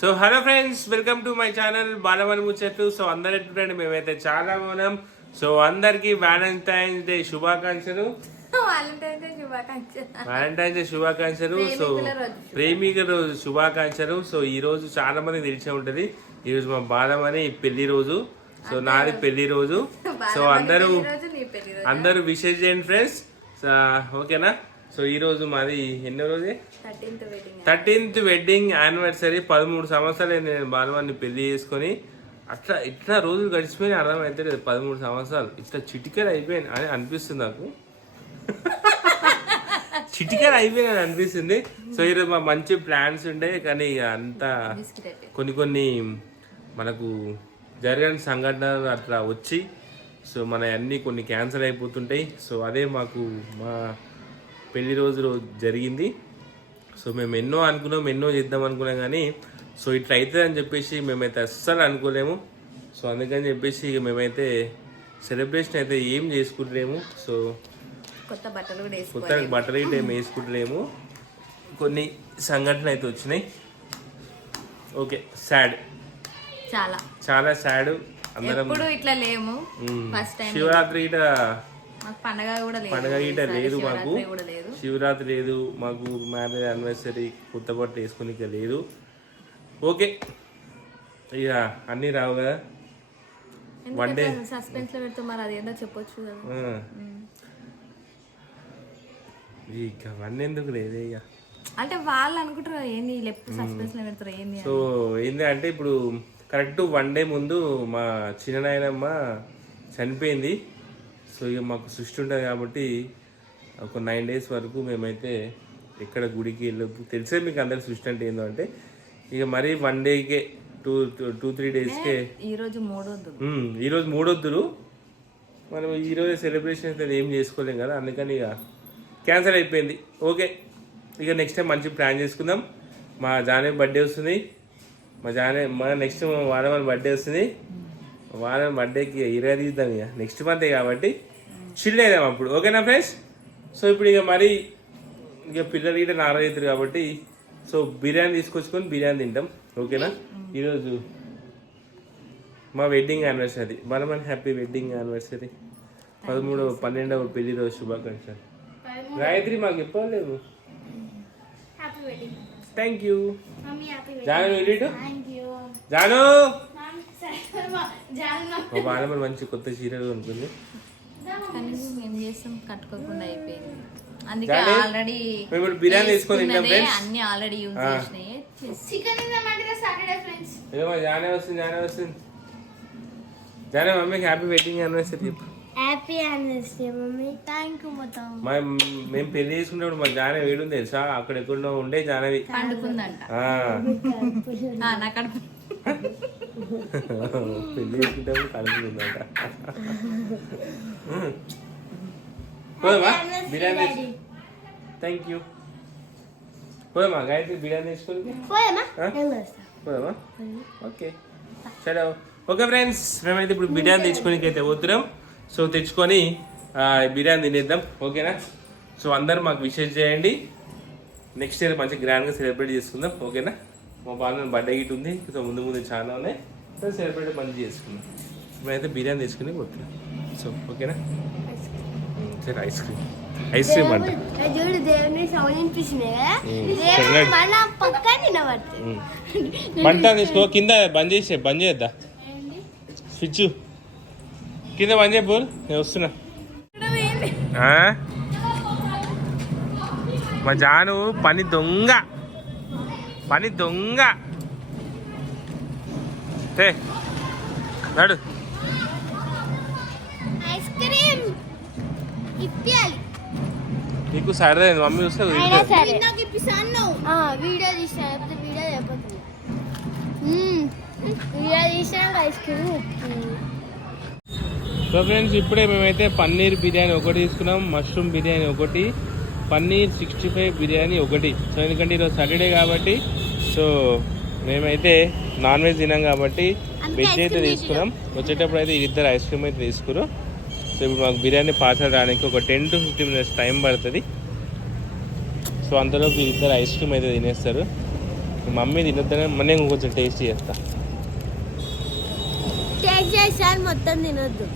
So hello friends, welcome to my channel Balamani ముచ్చట్లు. So అందరు ఎట్లుంటే మేమైతే చాలా బాగున్నాం. సో అందరికి వ్యాలంటైన్స్ డే శుభాకాంక్షలు. వ్యాలంటైన్స్ డే శుభాకాంక్షలు. సో ప్రేమికుల రోజు శుభాకాంక్షలు. సో ఈ రోజు చాలా మంది తెలిసే ఉంటది, ఈ రోజు మా బాలమని పెళ్లి రోజు. సో నాది పెళ్లి రోజు. సో అందరూ విషెస్ చేయండి ఫ్రెండ్స్, ఓకేనా? సో ఈ రోజు మాది ఎన్నో రోజే 13th వెడ్డింగ్ యానివర్సరీ. 13 సంవత్సరాలు నేను బాలవాన్ని పెళ్లి చేసుకొని. ఇట్లా రోజులు గడిచిపోయి అర్థం అయితే లేదు. 13 సంవత్సరాలు ఇట్లా చిటికలు అయిపోయాయి అని అనిపిస్తుంది నాకు. చిటికలు అయిపోయాయి అని అనిపిస్తుంది. సో ఈరోజు మా మంచి ప్లాన్స్ ఉండే, కానీ అంతా కొన్ని మనకు జరగని సంఘటనలు అట్లా వచ్చి సో మన అన్నీ కొన్ని క్యాన్సిల్ అయిపోతుంటాయి. సో అదే మాకు మా పెళ్లి రోజు జరిగింది. సో మేము ఎన్నో అనుకున్నాం, ఎన్నో చేద్దాం అనుకున్నాం, కానీ సో ఇట్లా అవుతుంది అని చెప్పేసి మేమైతే అస్సలు అనుకోలేము. సో అందుకని చెప్పేసి ఇక మేమైతే సెలబ్రేషన్ అయితే ఏం చేసుకుంటలేము. సో కొత్త బట్టలు ఏం వేసుకుంటలేము. కొన్ని సంఘటనలు అయితే వచ్చినాయి. ఓకే, సాడ్, చాలా సాడ్. అందరం ఇట్లా లేము. శివరాత్రి పండగ గీట లేదు మాకు, శివరాత్రి లేదు మాకు, మ్యారేజ్ యానివర్సరీ కొత్త బట్టలు వేసుకుని లేదు. ఓకే, ఇక అన్నీ రావు కదా. వన్ డే సస్పెన్స్ లో పెడుతూ మరి అదేందో చెప్పొచ్చు కదా. ఇక వన్ ఎందుకు లేదే ఇక అంటే వాళ్ళు అనుకుంటారు ఏంది సస్పెన్స్ లో పెడతారు ఏంది. సో ఏంది అంటే ఇప్పుడు కరెక్ట్ వన్ డే ముందు మా చిన్ననాయనమ్మ చనిపోయింది. సో ఇక మాకు సృష్టి ఉంటుంది కాబట్టి ఒక 9 days వరకు మేమైతే ఎక్కడ గుడికి వెళ్ళదు. తెలిసే మీకు అందరికి సృష్టి అంటే ఏందో అంటే ఇక మరీ 1 dayకే 2-3 daysకే ఈరోజు మూడొద్దులు మనం ఈరోజు సెలబ్రేషన్ అయితే ఏం చేసుకోలేం కదా, అందుకని ఇక క్యాన్సిల్ అయిపోయింది. ఓకే, ఇక నెక్స్ట్ టైం మంచి ప్లాన్ చేసుకుందాం. మా జానే బర్త్డే వస్తుంది, మా నెక్స్ట్ వారం బర్త్డే వస్తుంది. వారం బర్త్డేకి ఇరగా తీద్దాం ఇక నెక్స్ట్ మంతే కాబట్టి చిల్ అయిదాం అప్పుడు. ఓకేనా ఫ్రెండ్స్? సో ఇప్పుడు ఇక మరి ఇక పిల్లలు ఇక నారా అవుతారు కాబట్టి సో బిర్యానీ తీసుకొచ్చుకొని బిర్యానీ తింటాం. ఓకేనా? ఈరోజు మా wedding anniversary, Balamani happy wedding anniversary. 12వ పెళ్లి రోజు శుభాకాంక్షలు. గాయత్రి మాకు చెప్పలేదు. Thank you. జాను వెళ్ళిటు జాను. మా బాలమని మంచి కొత్త చీరలు ఉంటుంది. కట్టుకోకుండా అయిపోయింది. అందుకే ఆల్రెడీ బిర్యానీ తీసుకొని తింటాం ఫ్రెండ్స్. అన్ని ఆల్రెడీ యూజ్ చేసినాయి. జానే వస్తుంది. జానే మమ్మీకి హ్యాపీ వెడ్డింగ్ యానివర్సరీ చెప్పు. Happy anniversary mummy. థాంక్యూ మొత్తం. మేము పెళ్లి చేసుకున్నప్పుడు మా జానే వేడుంది తెలుసా, అక్కడ ఎక్కడో ఉండే జానవి పండుకుందంట. పెళ్లి చేసుకుంటే కడుపుకుందంట. పోదమ్మా బిర్యానీ. Thank you. పోదమ్మా గాయత్రి బిర్యానీ తీసుకొని పోదమ్మా. ఓకే సరే. ఓకే ఫ్రెండ్స్, మేమైతే ఇప్పుడు బిర్యానీ తెచ్చుకోనికి అయితే పోతున్నాం. సో తెచ్చుకొని బిర్యానీ తినేద్దాం. ఓకేనా? సో అందరూ మాకు విషెస్ చేయండి. నెక్స్ట్ ఇయర్ మంచి గ్రాండ్గా సెలబ్రేట్ చేసుకుందాం. ఓకేనా? మా బాగా బర్త్డే గిట్ ఉంది. సో ముందు చాలా ఉన్నాయి. సో సెలబ్రేట్ మంచిగా చేసుకుందాం. మేమైతే బిర్యానీ తెచ్చుకుని పోతున్నాం. సో ఓకేనా? సరే, ఐస్ క్రీమ్ అంట మంట తీసుకో. కింద బంద్ చేద్దా స్విచ్ కింద బంద్ చేయ బోల్. నేను వస్తున్నా. మా జాను పని దొంగ నడు. నీకు సరదా మమ్మీ చూస్తే సో ఫ్రెండ్స్, ఇప్పుడే మేమైతే పన్నీర్ బిర్యానీ ఒకటి తీసుకున్నాం, మష్రూమ్ బిర్యానీ ఒకటి, పన్నీర్ 65 బిర్యానీ ఒకటి. సో ఎందుకంటే ఈరోజు సాటర్డే కాబట్టి సో మేమైతే నాన్ వెజ్ తినాం కాబట్టి వెజ్ అయితే తీసుకున్నాం. వచ్చేటప్పుడు అయితే ఇద్దరు ఐస్ క్రీమ్ అయితే తీసుకున్నాం. సో ఇప్పుడు మాకు బిర్యానీ పార్సల్ రావడానికి ఒక 10 to 15 minutes టైం పడుతుంది. సో అంతలోపు ఇద్దరు ఐస్ క్రీమ్ అయితే తినేస్తారు. మమ్మీ తినొద్దనే నేను కొంచెం టేస్ట్ చేస్తా. టేస్ట్ చేసాను మొత్తం తినొద్దు.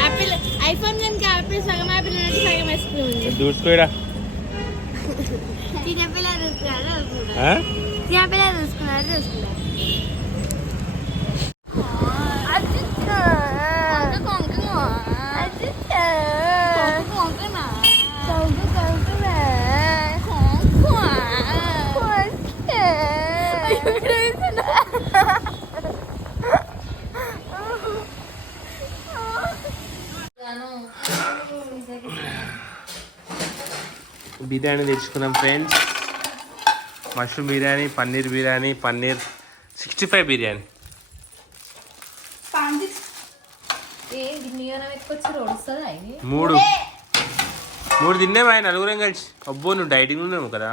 యాపిల్ ఐఫోన్ కనుక యాపిల్ సగం యాపిల్ సగం ఐస్ క్రీమ్ ఉంది. చూసుకోడా చిన్నపిల్ల చూసుకున్నారు చిన్నపిల్ల చూసుకున్నారు బిర్యానీ తెచ్చుకున్నాం ఫ్రెండ్స్. మష్రూమ్ బిర్యానీ, పన్నీర్ బిర్యానీ, పన్నీర్ 65 బిర్యానీ. మూడు తిన్నాం ఆయన నలుగురం కలిసి. అబ్బో నువ్వు డైటింగ్ ఉన్నావు కదా.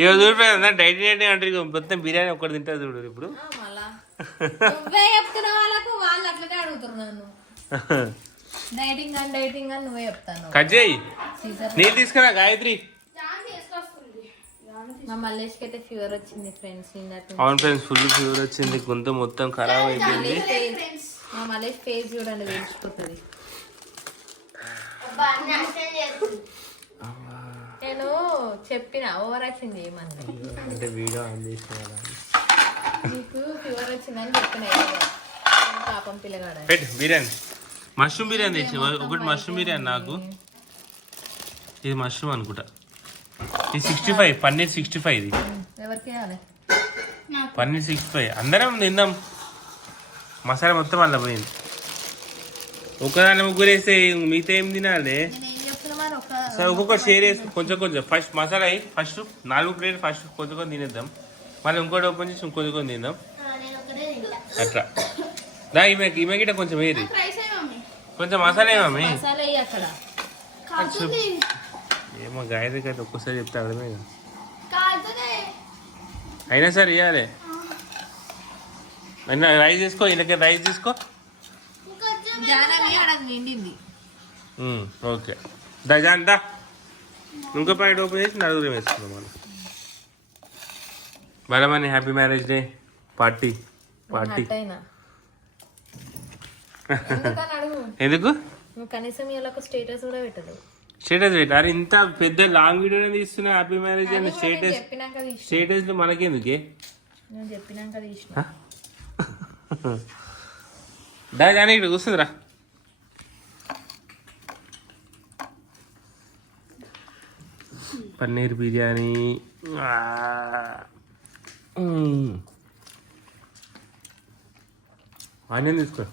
ఇక చూడు డైటింగ్ అంటే ఇక మొత్తం బిర్యానీ ఒక్కటి తింటుంది చూడు ఇప్పుడు. కట్ చేయి. నేను తీసుకురా గాయత్రి. మా మల్లేష్కి అయితే ఫీవర్ వచ్చింది ఫ్రెండ్స్. అవును ఫ్రెండ్స్, ఫుల్ ఫీవర్ వచ్చింది. గొంతు మొత్తం ఖరాబ్ అయిపోయింది. మా మల్లేష్ ఫేస్ చూడండి వేసిపోతుంది. నేను చెప్పిన ఓవర్ యాక్షన్ చేయమని. అంటే వీడియో ఆన్ చేసిన నీకు ఫీవర్ వచ్చిందని చెప్పిన. పాపం పిల్లగాడ. పెట్టు బిర్యానీ. మష్రూమ్ బిర్యానీ తెచ్చి ఒకటి. మష్రూమ్ బిర్యానీ నాకు. ఇది మష్రూమ్ అనుకుంటా. ఇది 65, పన్నీర్ 65. ఇది ఎవరికి పన్నీర్ 65. అందరం తిందాం. మసాలా మొత్తం అలా పోయింది. ఒకదాన్ని ముగ్గురు వేస్తే మిగతా ఏం తినాలి? సరే ఒక్కొక్కటి షేర్ వేసి కొంచెం కొంచెం. ఫస్ట్ మసాలా అయ్యి ఫస్ట్ 4 ప్లేట్ ఫస్ట్ కొంచెం కొంచెం తినేద్దాం. మళ్ళీ ఇంకోటి ఓపెన్ చేసి కొంచెం కొంచెం తిందాం. అట్లా దా. ఈమె గిట్ట కొంచెం వేరి కొంచెం మసాలా ఏమమ్మీ. ఏమో గాయత్రికి అయితే ఒక్కసారి చెప్తే అర్థమే కదా. అయినా సరే ఇవ్వాలి. అయినా రైస్ తీసుకో. ఇళ్ళకి రైస్ తీసుకో. ఓకే దా జాన్ దా. ఇంకో ప్యాకెట్ ఓపెన్ చేసి నలుగురు వేసుకుందాం మనం. బలమని హ్యాపీ మ్యారేజ్ డే పార్టీ. ఎందుకు కనీసం ఇలా స్టేటస్ కూడా పెట్టదు. స్టేటస్ పెట్టారు. ఇంత పెద్ద లాంగ్ వీడియో తీస్తున్నా హ్యాపీ మ్యారేజ్ అని. స్టేటస్ లో మనకెందుకే చెప్పినాక తీసిన. దా కానీ ఇక్కడ కూర్చుందిరా. పన్నీర్ బిర్యానీ. ఆనియన్ తీసుకో.